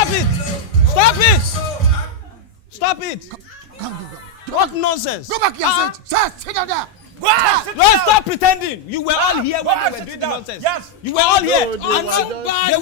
Stop it! Stop it! Stop it! What nonsense? Go back here, sir. Sit down there. Don't stop pretending. You were all here when they were doing the nonsense. Yes. You were all here. They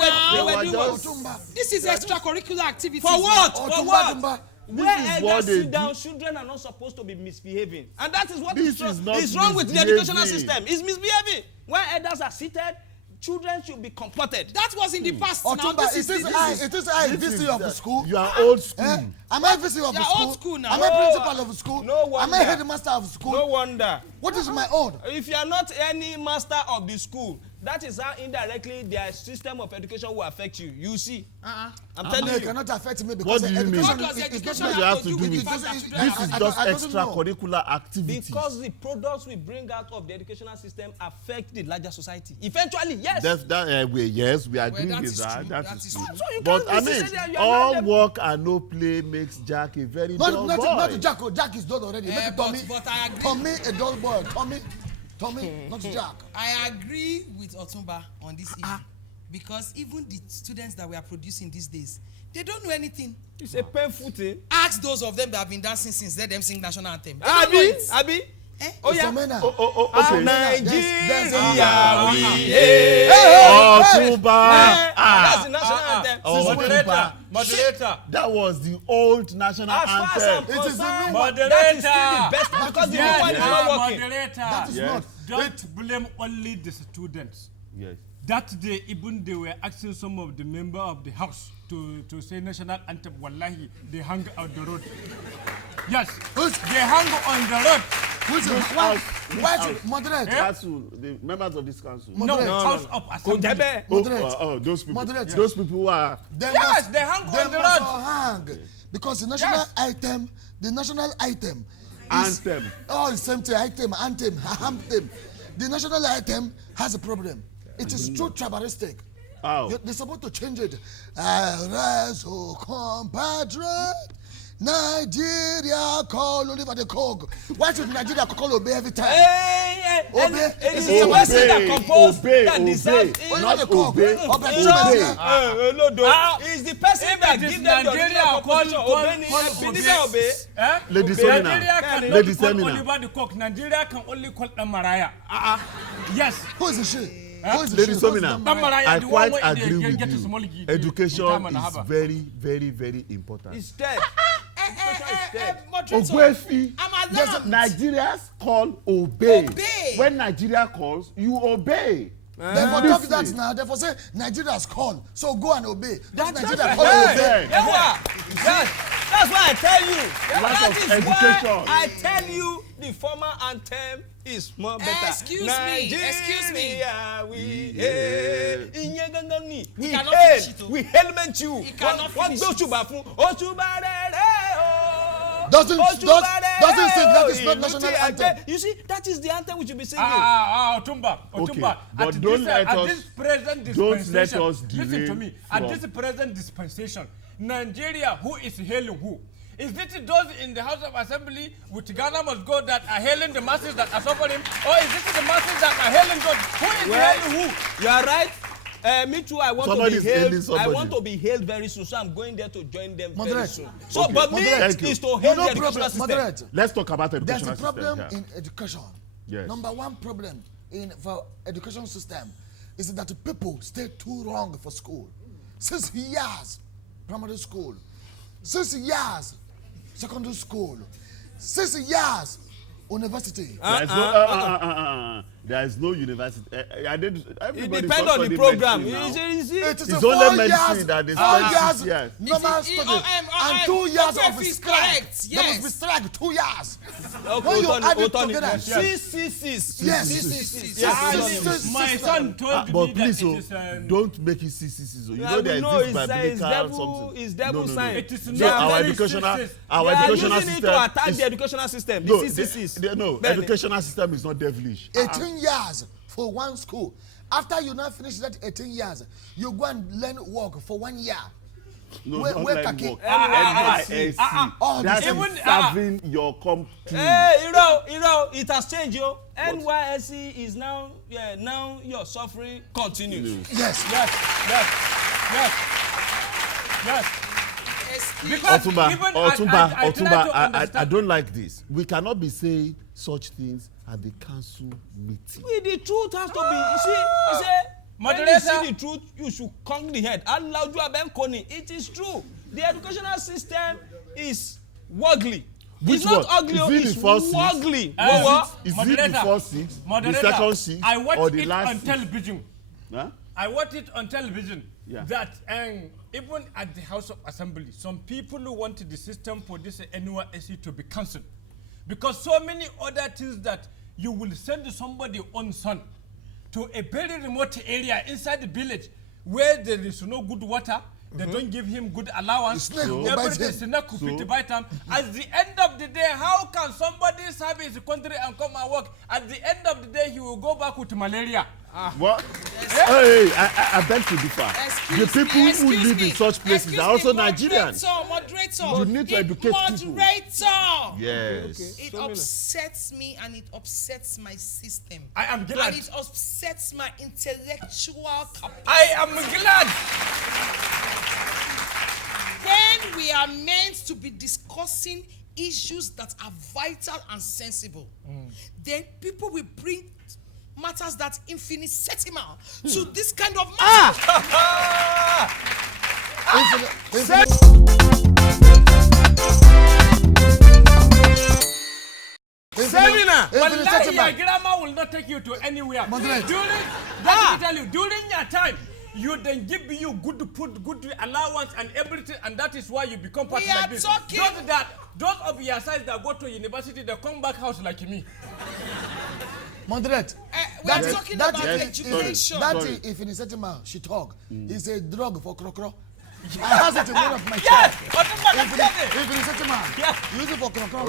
were doing what? This is extracurricular activity. For what? For what? Where is elders what they sit down, do. children are not supposed to be misbehaving. And that is what This is is not wrong with the educational misbehaving. system. It's misbehaving. Where elders are seated, children should be comported. That was in the past. Now Otumba, this it is I VC of the school. You are old school. Am I VC of the You're school? old school now. Am I principal of the school? No wonder. Am I headmaster of the school? No wonder. What is my own? If you are not any master of the school, that is how indirectly their system of education will affect you. You see. I'm telling It you. cannot affect me What because do you mean? What does education have to do with the fact that children This is are just I don't know. extracurricular activity. Because the products we bring out of the educational system affect the larger society. Eventually, yes. Yes, we agree that with is that. true. That That is is true. true. So you But can't I say mean, that you are all not work and no play makes Jack a very dull boy. Not Jack. Jack is done already. but I agree. Tommy, a dull boy. Tommy, not Jack. I agree with Otumba on this issue because even the students that we are producing these days, they don't know anything. It's a painful thing. Ask those of them that have been dancing since let them sing national anthem. They don't know it. Abi. Eh? Oh yeah. Okay. Nigeria, we Otumba. That's the national anthem. Moderator. That was the old national As far as I'm anthem. concerned, Moderator. that is still the best because the new one is not working. Moderator. That is not. Don't blame only the students. Yes. That day, even they were asking some of the member of the house to say national anthem. Wallahi, they hung out the road. Yes, they hung on the road. Why should moderate? Council, the members of this council. No, House of Assembly. Moderate. Those people. Moderate. Those people who are. They They hang on the road. hang because the national item, Anthem. all the same thing. Anthem. The national item has a problem. It is too tribalistic. How? They're supposed to change it. Arise, oh compatriot, Nigeria call Oliver the Coke. Why should Nigeria call Obey every time? Obey. It's the person that composed that deserves it. Oliver Not the Coke. obey. It's the person that gives them the original composition. Obey. Lady Nigeria Semina. cannot Lady call Semina. Oliver the Cock. Nigeria can only call Amaraya. Yes. Who is the she? Who is the Lady she? Who is Semina. the man? I the quite one where they agree get with small you. gig, Education time and a is half. very, very, very important. It's dead. Ogwefi, I'm alarmed. Nigerians call obey. Obey. When Nigeria calls, you obey. Therefore, talk that now. Therefore, say Nigeria's call. So go and obey. That's Nigeria call Hey, obey. that's why I tell you. Lack That of is education. why I tell you the former anthem is more better. Excuse me. Nigeria, we He cannot finish it, oh. we helmet you. He cannot What finish go it. Otuba fún? Otuba rere o. Doesn't sing. That is not Ìlú national tí a anthem. gbé. You see, that is the anthem we should be singing. Otumba. Okay, At but don't let at us- this present don't let dispensation, us listen to derail me. At from- this present dispensation, Nigeria, who is hailing who? Is it those in the House of Assembly with Ghana must go that are hailing the masses that are suffering, or is it the masses that are hailing God? Who is hailing who? You are right. Me too. I want Somebody to is be hailing hailed. I somebody. want to be hailed very soon, so I'm going there to join them very Moderate. soon. So, Okay. but me Moderate. is to hail the educational system. Moderate. Let's talk about There's education a problem system. in education. Yes. Number one problem for education system is that people stay too long for school. 6 years, primary school. 6 years, secondary school. 6 years, university. There is no university. It depends on the program. It is It's a only 4 medicine years, that is 4 spent years 6 years. normal study and 2 years of Ogwefi is strike. correct, There must yes. be strike 2 years. Okay, When you add it together, Yes. Yes. Yes. My son told But me please, that it is. don't make it CCC. You Yeah, know there we is know this it's biblical devil- something. it's devil sign. It is So not our very educational, serious. our They are educational using it system to attack is, the educational system. The no, CCCs. no, Bene. educational system is not devilish. 18 years for one school. After you now finish that 18 years, you go and learn work for 1 year. No, Where- not where like kaki? work. NYSC. Oh, That's even- serving your country. Hey, it has changed, yo. NYSC is now, now your suffering continues. Yes. Yes. Yes. Excuse Because Otumba, even I don't like this. We cannot be saying such things at the council meeting. The truth has to be. You see, when you Moderator. see the truth, you should conk the head. It is true. The educational system is woggly. Which It's not one? ugly, Is it it's the first six? woggly. Is it the Moderator. first six, the Moderator, second six, I or watched the it last on six? television. Huh? I watched it on television Yeah. that even at the House of Assembly, some people who wanted the system for this annual SE to be cancelled. Because so many other things that you will send somebody on son to a very remote area inside the village where there is no good water, they don't give him good allowance. The snake will bite him. Snake will fit bite him. At the end of the day, how can somebody serve his country and come and work? At the end of the day, he will go back with malaria. What? Hey, I beg to differ. The people who Excuse live me. in such places are also Nigerians. Moderator. You need to educate people. Moderator. Yes. It upsets me and it upsets my system. I am glad. And it upsets my intellectual capacity. I am glad. When we are meant to be discussing issues that are vital and sensible, then people will bring matters that infinitesimal to this kind of matter. Seminar. Wallahi, your grammar will not take you to anywhere. Moderate. During your time, you then give you good food, good allowance and everything, and that is why you become part We like are this. talking- Those of your size that go to university, they come back house like me. Moderate. We are talking about education. That if in a certain man she talk, it's a drug for crocro. I have it in one of my Yes, children. but If in a certain man, use it for crocro.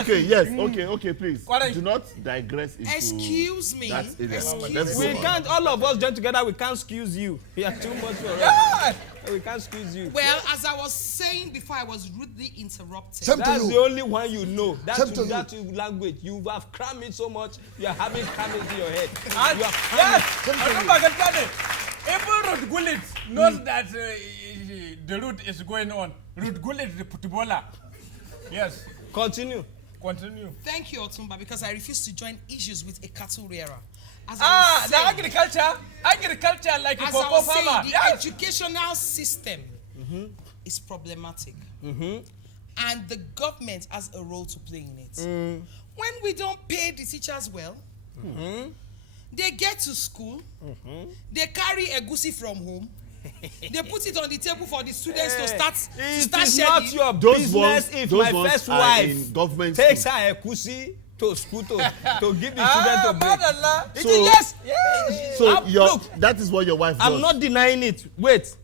Okay, yes, okay, please. Correct. Do not digress into Excuse me. that area. Excuse Let's We go on. can't, all of us join together, we can't excuse you. You are too much for us. We can't excuse you. Well, as I was saying before, I was rudely interrupted. Same to That's you. the only one you know. Same to That's your language. You have crammed it so much, you are having crammed it in your head. And You are crammed yes, I remember that even Ruth Gullit knows that the route is going on. Ruth Gullit, the footballer. Yes, Continue. continue. Thank you, Otumba, because I refuse to join issues with a cattle rearer. As The I was saying, agriculture like a as I cocoa was saying, farmer. the Yes. educational system is problematic. And the government has a role to play in it. When we don't pay the teachers well, they get to school, they carry egusi from home, they put it on the table for the students to start It sharing. is not your Those business ones- if those my ones first are wife in government takes school. her ekusi to school to give the children to break. Madalla. It So- is yes. So Look, that is what your wife does. I'm not denying it. Wait.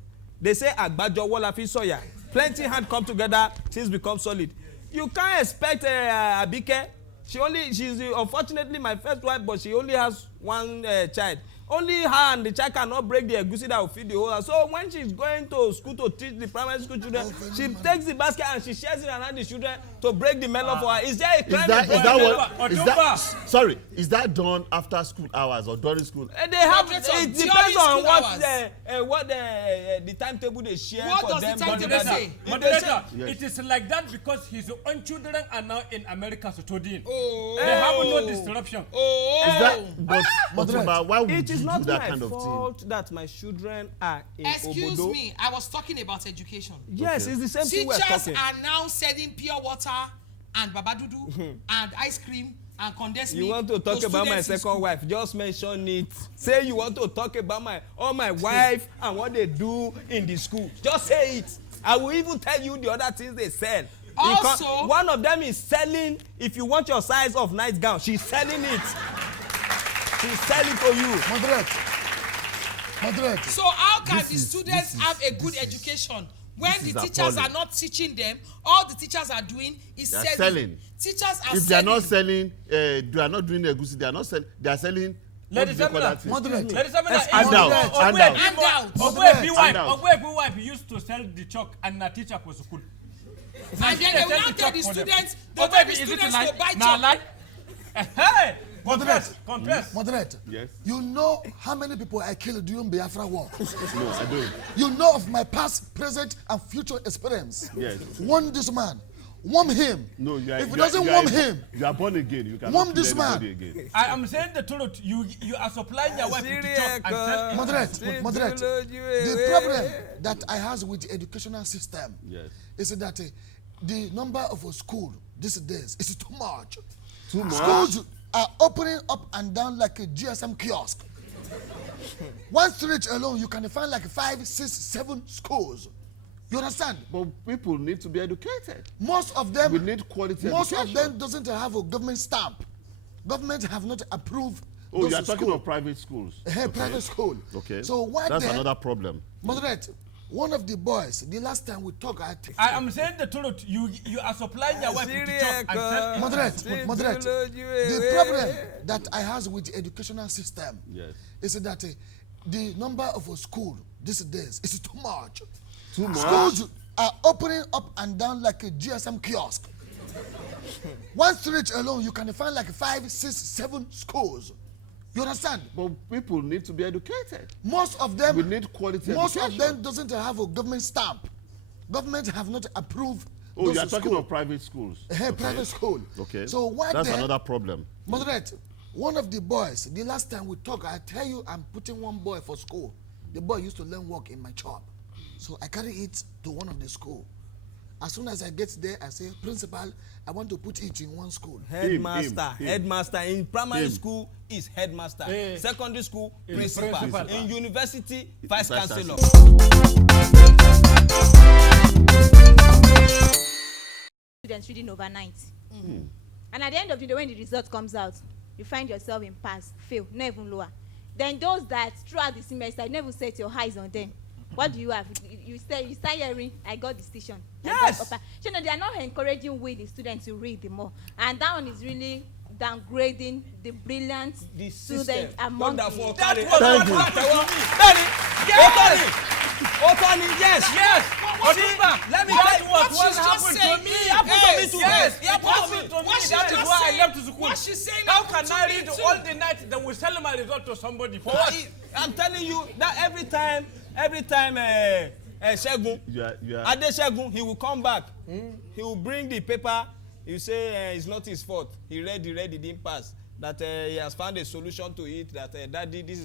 They say Agbajo Wolafi Soya. Plenty hand come together, things become solid. You can't expect Abike. She's unfortunately my first wife, but she only has one child. Only her and the child cannot break the egusi that will feed the whole house. So when she's going to school to teach the primary school children, she takes the basket and she shares it around the children to break the melon for her. Is there a crime? Is that done after school hours or during school? They have. Moderator, It during depends on school what the timetable they share What for does the them. timetable say? Moderator, Yes. it is like that because his own children are now in America studying. Oh. They have no disruption. Oh. Is that? But Otumba, why would It you is do not that my kind of thing? fault that my children are in Excuse Obodo. me, I was talking about education. Yes, Okay. it's the same thing we're Teachers talking. are now selling pure water and babadudu and ice cream and condensed milk. You want to talk about my students in second school. wife? Just mention it. Say you want to talk about my wife and what they do in the school. Just say it. I will even tell you the other things they sell. Also- One of them is selling. If you want your size of nightgown, she's selling it. She's selling to you. Moderate. So how can the This students is- have a good education when this the is teachers appalling. are not teaching them? All the teachers are doing is They are selling. selling. Teachers are If selling. they are not selling, they are not doing egusi. They are not selling. They are selling. Ladies and gentlemen, Moderate. Handout. Handout. Wife used to sell the chalk and the teacher for school. And then they will now tell the students, they will tell the students to buy Now, chalk. like, hey, Confess. Confess. Moderate. Yes. You know how many people I killed during Biafra war? No, I don't. You know of my past, present, and future experience. Yes. Warn this man. Warn him. No, you are, if he you doesn't are, warn him, you are born again. You cannot warn kill this man. anybody again. I am saying the truth. You are supplying your wife with the chop and tell Moderate. The problem that I have with the educational system is that the number of a school these days is too much. Too much? Schools are opening up and down like a GSM kiosk. One street alone, you can find like 5, 6, 7 schools. You understand? But people need to be educated. Most of them, we need quality most education. of them doesn't have a government stamp. Government have not approved. Oh, those you are talking school. of private schools. Private school. Okay. So why that's another problem. Moderate. One of the boys, the last time we talked, I am saying the truth. You are supplying your wife with the chop and tell Moderate. The problem that I have with the educational system is that the number of a school these days is too much. Too much? Schools are opening up and down like a GSM kiosk. One street alone, you can find like 5, 6, 7 schools. You understand? But people need to be educated. Most of them, we need quality most education. of them doesn't have a government stamp. Government have not approved. Oh, you are talking of private schools. Private school. Okay. So why that's another problem. Moderate. One of the boys, the last time we talked, I tell you, I'm putting one boy for school. The boy used to learn work in my shop. So I carry it to one of the school. As soon as I get there, I say, principal, I want to put it in one school. Headmaster in primary school is headmaster. Secondary school, principal. In university, vice chancellor. Students reading overnight. And at the end of the day, when the result comes out, you find yourself in pass, fail, not even lower. Then those that throughout the semester, you never set your eyes on them. What do you have? You start hearing, I got distinction. Yes. You know, they are not encouraging the students to read more. And that one is really downgrading the brilliant students among the... That Otani, yes. Let me tell you what happened to me. It happened to me too. Yes. It happened to me. That is why I left school. What she's saying, how can I read all the night then we sell my result to somebody? For what? I'm telling you that every time Shegun, Adesegun, he will come back. He will bring the paper. He will say it's not his fault. He read, he didn't pass. That he has found a solution to it. That Daddy, this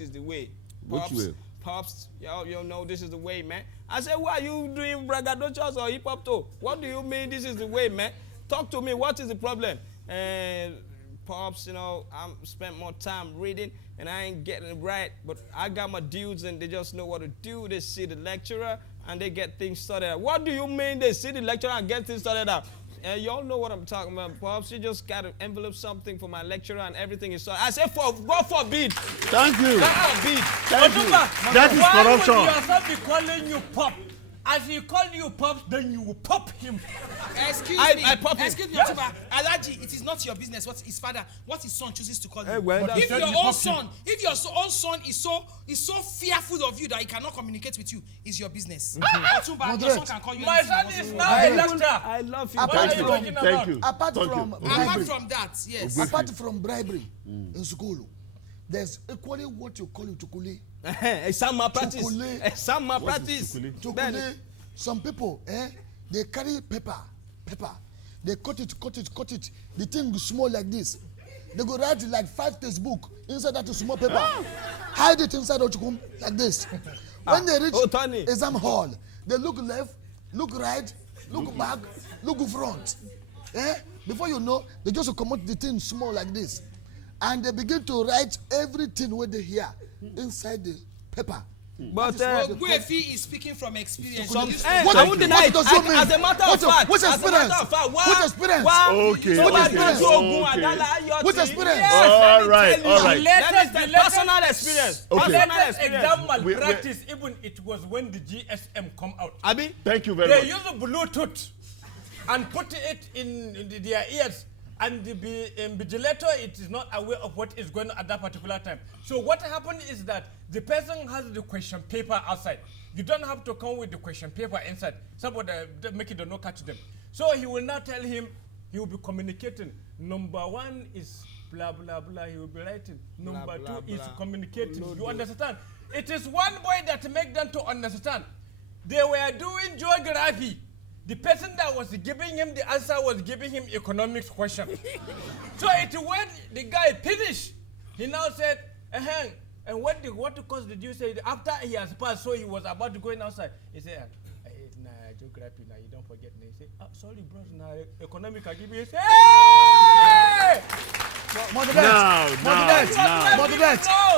is the way. Which way? Pops, you know this is the way, man. I said, why are you doing braggadocious or hip hop too? What do you mean this is the way, man? Talk to me. What is the problem? Pops, you know, I'm spent more time reading and I ain't getting it right. But I got my dudes and they just know what to do. They see the lecturer and they get things started out. What do you mean they see the lecturer and get things started out? Y'all know what I'm talking about, Pops. You just got to envelope something for my lecturer and everything is sorted. I said, God forbid. Thank you. God forbid. Thank you. That is corruption. Why would your son be calling you Pop? As he call you Pops, then you will pop him. Excuse me, Otuba. Alaji, it is not your business what his father, what his son chooses to call you. If your own son is so fearful of you that he cannot communicate with you, is your business. Otuba, your son can call you. My son is now a lecturer. I love you. What are you talking about? Thank you. Apart from that, yes. Apart from bribery in school, there's equally what you call it tukule. Exam malpractice. Exam malpractice. Tukule. Some people, they carry paper. They cut it. The thing is small like this. They go write like 5 textbook inside that small paper. Hide it inside Ochukum like this. When they reach exam hall, they look left, look right, look back, look front. Before you know, they just come out the thing small like this. And they begin to write everything what they hear inside the paper. But Ogbuefi is speaking from experience. I won't deny it. As a matter of fact. What experience? What experience? Okay. What experience? All right. Personal experience. The latest exam malpractice, even it was when the GSM come out. Abi? Thank you very much. They use a Bluetooth and put it in their ears. And the invigilator, it is not aware of what is going on at that particular time. So what happened is that the person has the question paper outside. You don't have to come with the question paper inside. Somebody make it no catch them. So he will now tell him, he will be communicating. Number 1 is blah, blah, blah. He will be writing. Number blah, two is blah. communicating. No, You no. understand? It is one boy that make them to understand. They were doing geography. The person that was giving him the answer was giving him economics question. So it when the guy finished, he now said, and what course did you say? After he has passed, so he was about to go in outside. He said, nah, geography, now you don't forget. And he said, sorry, bros, now economic, I give you. Hey! Now.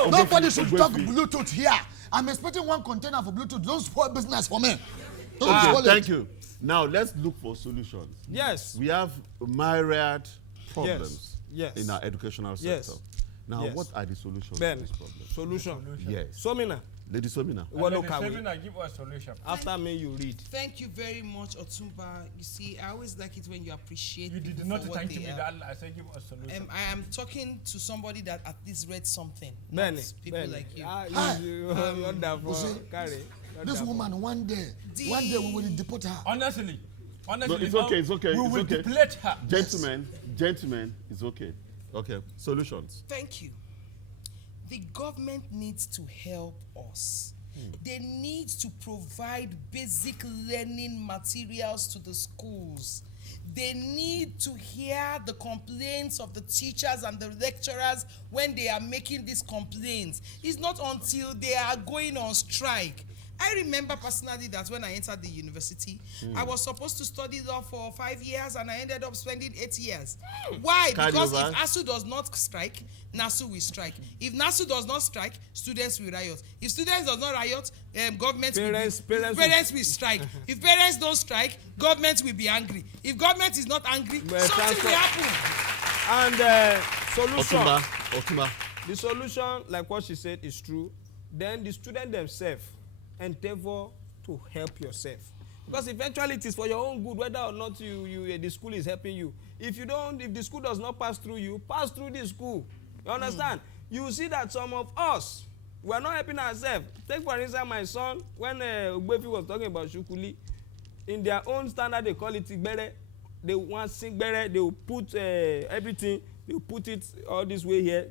Nobody should talk Bluetooth here. I'm expecting one container for Bluetooth. Don't spoil business for me. Don't spoil it. Thank you. Now let's look for solutions. Yes. We have myriad problems Yes. in our educational Yes. sector. Now, Yes. what are the solutions Ben, to this problem? solution. Yes. Somina, Lady Somina. what And look then the away? seminar give us solution. After me, you read. Thank you very much, Otumba. You see, I always like it when you appreciate You people did not for what thank they me. are. That I said give us solution. I am talking to somebody that at least read something. Benny, Not people like you. Hi. Wonderful. you see, Carry. This woman, one day we will deport her. Honestly, No, it's okay, it's okay, We it's will okay. deplete her. Gentlemen, it's okay. Okay, solutions. Thank you. The government needs to help us. They need to provide basic learning materials to the schools. They need to hear the complaints of the teachers and the lecturers when they are making these complaints. It's not until they are going on strike. I remember personally that when I entered the university, I was supposed to study law for 5 years and I ended up spending 8 years. Why? Carry Because over. if ASU does not strike, NASU will strike. If NASU does not strike, students will riot. If students does not riot, Parents will strike. If parents don't strike, government will be angry. If government is not angry, Well, something will happen. And solution. Otumba. The solution, like what she said, is true. Then the student themselves endeavor to help yourself, because eventually it is for your own good whether or not the school is helping you. If the school does not pass through you, pass through the school. You understand? You see that some of us, we are not helping ourselves. Take for instance my son, when Ogbefi was talking about Shukuli, in their own standard they call it Igbere. They want sing bere, they will put everything, they will put it all this way here.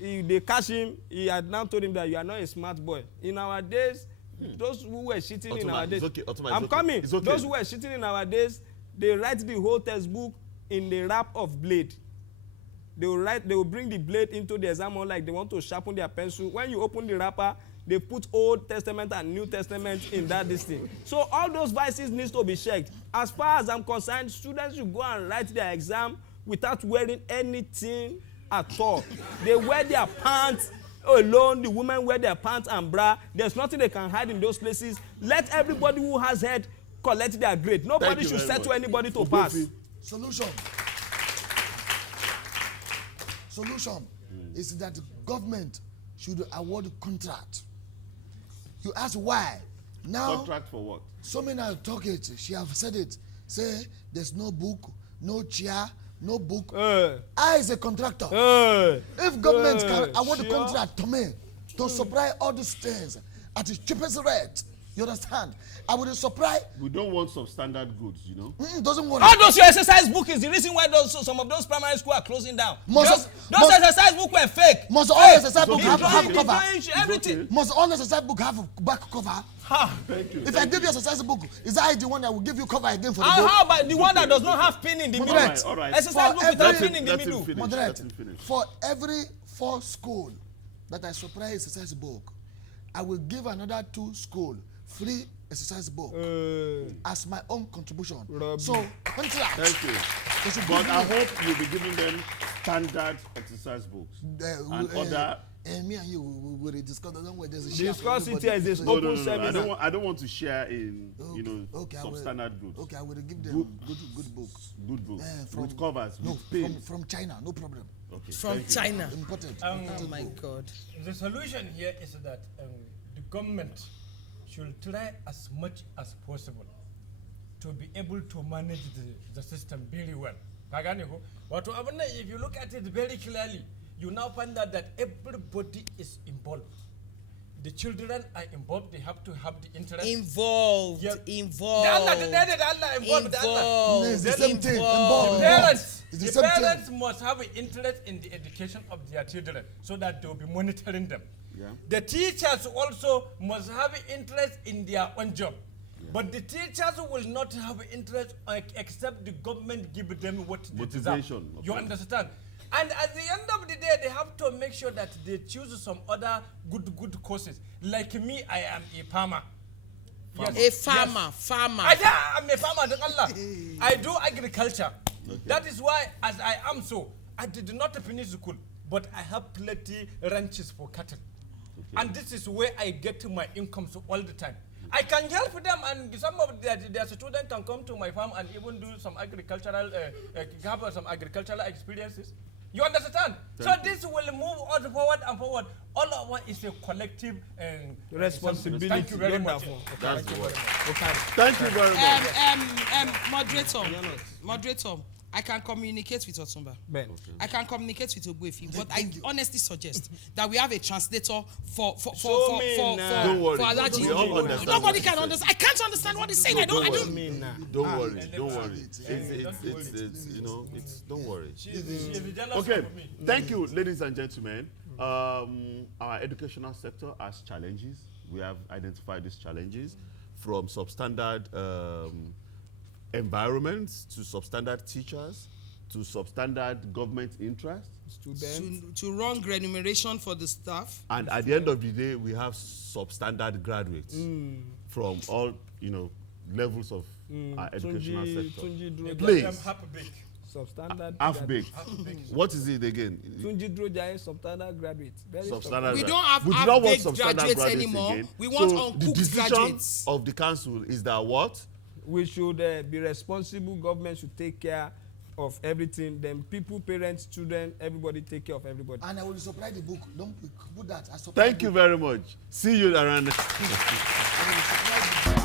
They catch him. He had now told him that you are not a smart boy. In our days, those who were cheating in our days, I'm coming. Those who were cheating in our days, they write the whole textbook in the wrap of blade. They will bring the blade into the exam hall like they want to sharpen their pencil. When you open the wrapper, they put Old Testament and New Testament in that thing. So all those vices needs to be checked. As far as I'm concerned, students should go and write their exam without wearing anything at all. They wear their pants alone. The women wear their pants and bra. There's nothing they can hide in those places. Let everybody who has head collect their grade. Nobody should settle anybody to pass. Solution is that the government should award contract. You ask why. Now, Contract for what? so many talk it. She have said it. Say there's no book, no chair, no book. I is a contractor. If government can award the contract to me to supply all these things at the cheapest rate, you understand? I would supply. We don't want substandard goods, you know. Doesn't work. All those your exercise book is the reason why some of those primary schools are closing down. Those exercise books were fake. Must all exercise book have cover? Everything. Must all exercise book have back cover? Thank you. If I give you exercise book, is that the one that will give you cover again for the book? How about the one that does not have pin in the middle? All right. Exercise book without pin in the Let him middle. finish. Moderate. Let him finish. For every 4 school that I supply exercise book, I will give another 2 school free exercise book as my own contribution. So, contract. Thank you. They should But give I me, hope you'll be giving them standard exercise books. And other. me and you will discuss. Don't worry, there's a Discuss it here as a No, open seminar. I don't want to share in Okay, substandard goods. Okay, I will give them good book. Good books From- with covers, No, with pins. from China, no problem. Okay. From thank you. China. Imported. Oh my God. The solution here is that the government should try as much as possible to be able to manage the system very well. But if you look at it very clearly, you now find out that everybody is involved. The children are involved. They have to have the interest. Involved. Yeah. Involved. Allah involved. It's the same thing. Involved. The parents It's the The same parents thing. must have an interest in the education of their children so that they will be monitoring them. Yeah. The teachers also must have an interest in their own job. But the teachers will not have interest except the government give them what they deserve. Motivation, You okay. understand? And at the end of the day, they have to make sure that they choose some other good courses. Like me, I am a farmer. A farmer, farmer. I'm a farmer, Allah. I do agriculture. That is why, as I am so, I did not finish school, but I have plenty ranches for cattle. And this is where I get my income all the time. I can help them, and some of their students can come to my farm and even do some agricultural, have some agricultural experiences. You understand? So this will move on forward and forward. All of one is a collective Responsibility. Thank you very much. That's the word. Okay. Thank you very much. Moderator, I can communicate with Otumba. Ben. I can communicate with Ogbuefi, but I honestly suggest that we have a translator for Don't worry. Alhaji. We all understand Nobody what can he's understand. I can't understand what he's saying. I don't. Don't worry. Don't worry. It's you know, it's don't worry. She's jealous Okay, of me. thank you, ladies and gentlemen. Our educational sector has challenges. We have identified these challenges from substandard environments to substandard teachers to substandard government interest. Students. To wrong remuneration for the staff. And at the end of the day, we have substandard graduates from all, you know, levels of our educational sector. Please. Half-baked. Substandard. Half-baked. What is it again? Tunji Droja is substandard graduate. Very Substandard. We don't have we do not want half-baked substandard graduates graduates anymore. again. We want so uncooked the decision graduates. of the council is that what? We should be responsible. Government should take care of everything. Then people, parents, children, everybody take care of everybody. And I will supply the book. Don't put that. I supply Thank the you book. very much. See you around. I will supply the book.